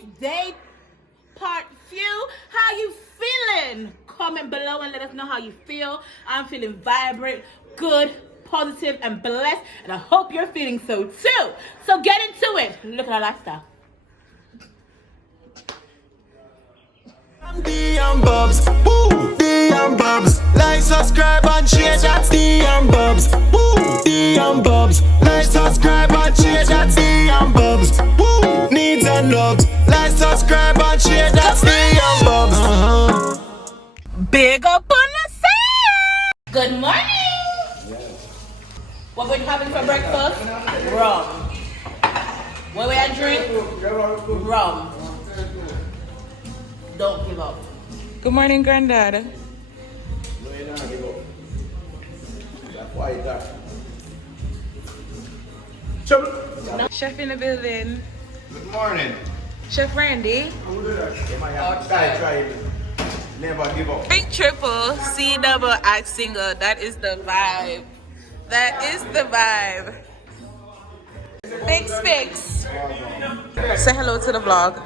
it's day part few. How you feeling? Comment below and let us know how you feel. I'm feeling vibrant, good, positive, and blessed, and I hope you're feeling so too. So get into it. Look at our lifestyle. I'm Dee and Bubbz, woo! Dee and Bubbz, like, subscribe and share. That's Dee and Bubbz, woo! Dee and Bubbz, like, subscribe and share. That's Dee and Bubbz, woo! Needs and loves, like, subscribe and share. That's Dee and Bubbz. Big up on the side. Good morning. What we're having for breakfast? Rum. What we are drink? Rum. Don't give up. Good morning, Granddad. No, you don't give up. That's why you got. Chef in the building. Good morning. Chef Randy. You might have to try it. Never give up. Big triple, C double, X single. That is the vibe. That is the vibe. Big Spix. Say hello to the vlog.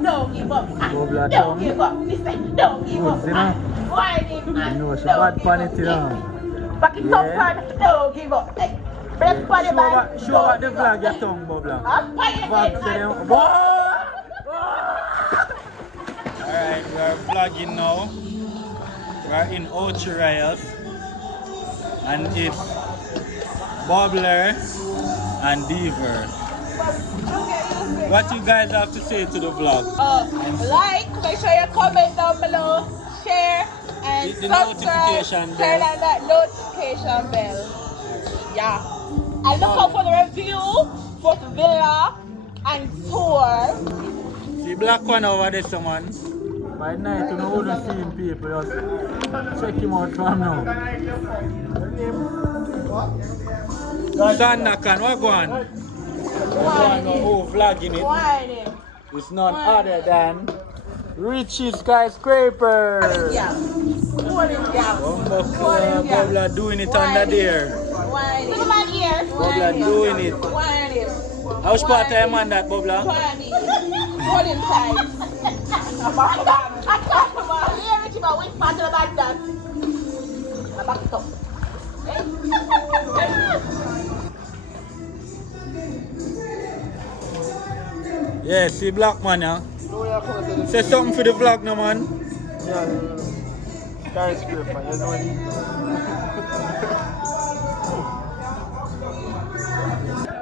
Don't give up. Don't give up. Listen, don't give up. Why did man? No, she bad pan it, you know. Back it up, man. Don't give up. Break body, man. Show what the vlog your tongue, Bubbla. I'm fighting. Alright, we are vlogging now. We are in Ocho Rios. And it's Bubbla and Dee Empress. What you guys have to say to the vlog? Like, make sure you comment down below, share, and Hit the subscribe. notification bell. Turn on that notification bell. Yeah. And look out for the review for the villa and tour. See black one over there, someone. By night, you know, wouldn't see him people. Just check him out from now. Sandakan, what going? Oh, vlogging it. Whining. It's none other than Richie Skyscraper. Yeah. Bubbla doing it under there. Whining. Look at my ears. Bubbla doing it. Whining. How spot time on that, Bubbla? Whining. Hold him tight. I can't come on. Here, Richie, but which part of the bag that? I back it up. Yeah, see black man, yeah? Say something for the vlog, no man. Yeah, skyscraper, you know it.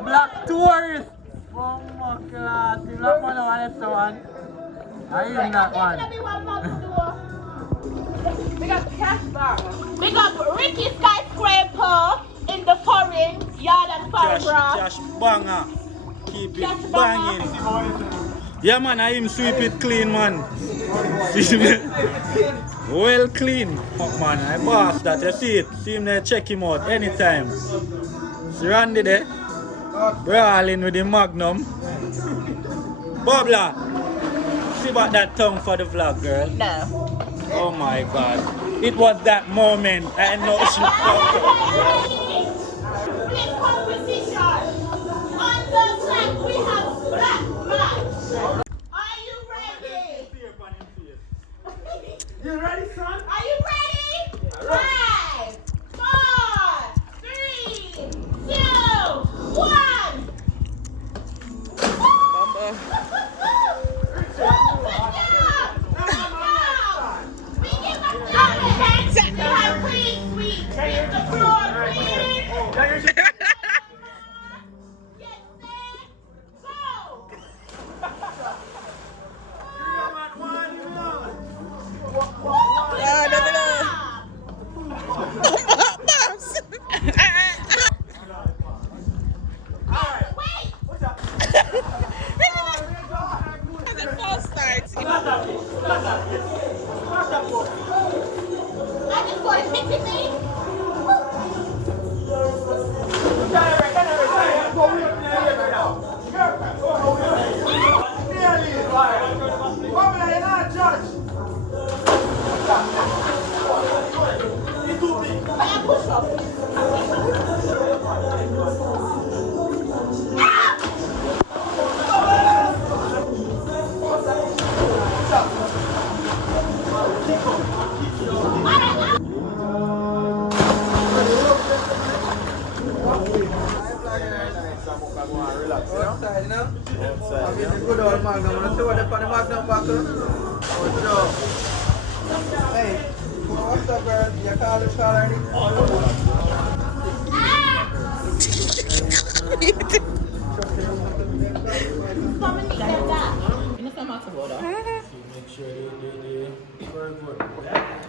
Black tourist! Oh my god, see black man on that one. I am that one. Big up Cash Bar. Big up Ricky Skyscraper in the foreign yard and photograph. Cash banger. Keep it banging. Yeah man, I him sweep it clean, man. Well clean. Fuck man, I boss that, you see it. See him there, check him out anytime. See Randy there? Brawling with the Magnum. Bubbla, see about that tongue for the vlog, girl? No. Oh my god. It was that moment. I know she Big competition. On the flag we have black man. Are you ready? You ready, son? Are you ready? 5, 4, 3, 2, 1.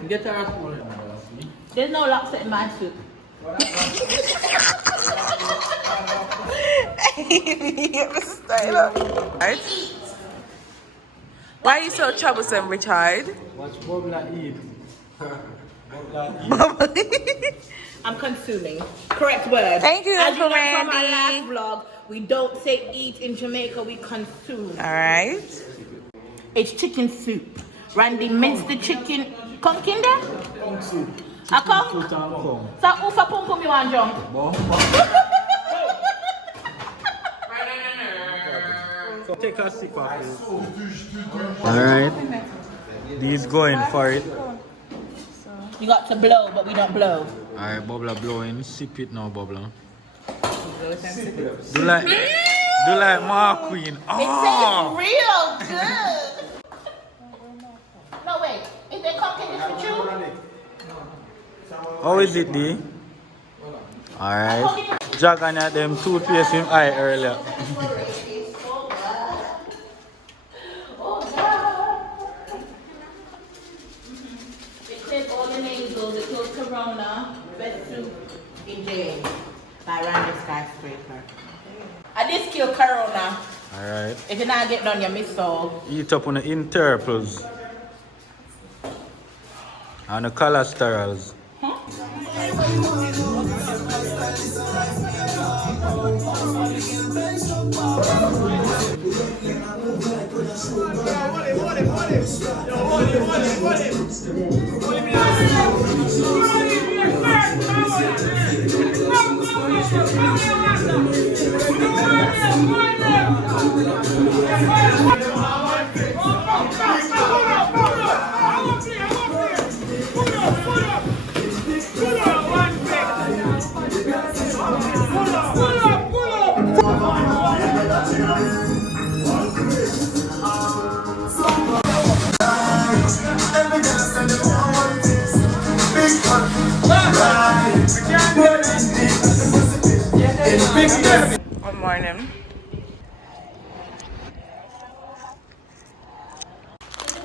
Get her. There's no lobster in my soup. Right? Why are you so troublesome, Richard? Watch Bubbla eat. Bubbla eat. I'm consuming. Correct word. Thank you, As you Uncle learned from our Randy. last vlog, we don't say eat in Jamaica, we consume. Alright. It's chicken soup. Randy minced the chicken. Come kinder? Soup. I come? Foot and come. So who for pum pum you want jump? So take a sip of it. Alright. He's going for it. You got to blow, but we don't blow. Alright, Bubbla blowing. Sip it now, Bubbla. Do like Mark Queen. It Oh! tastes real good. No wait, is they cooking this with you? How is it, Dee? Alright. Dragon had them toothpaste in eye earlier. It says all the nasals, it kills corona, best soup in jail by Randy Skyscraper. I did kill corona. Alright. If you not get done, you miss all. Eat up on the interples. And the cholesterols. Good morning.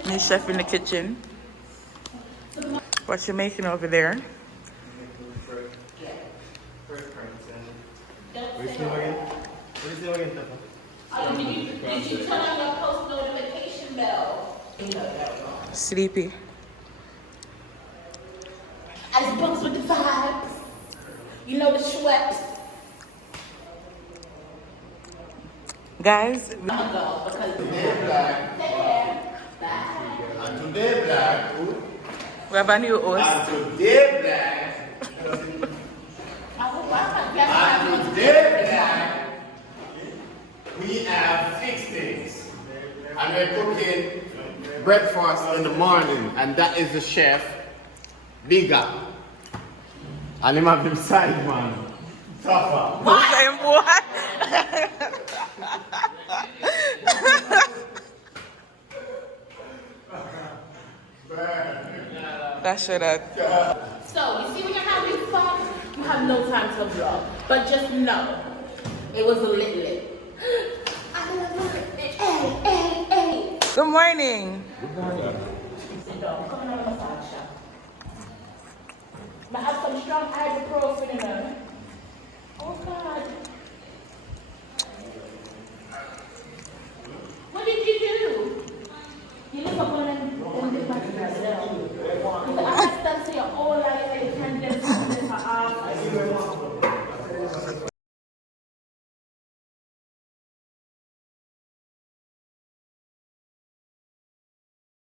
New chef in the kitchen. What you making over there? Did you turn on your post notification bell? Sleepy. As Bubbz with the vibes. You know the Schweppes. Guys, I'm gonna go because And today, Black. we have a new host. And today, Black. And today, Black. We have 6 things. And we're cooking breakfast in the morning. And that is the chef, Bigger. And him have him side man. Tougher. Same boy. That should have. So, you see when you're having fun, you have no time to vlog. But just know, it was a lit. I love it. Hey. Good morning. Sit down. Come on, massage shop. I have some strong ibuprofen in there.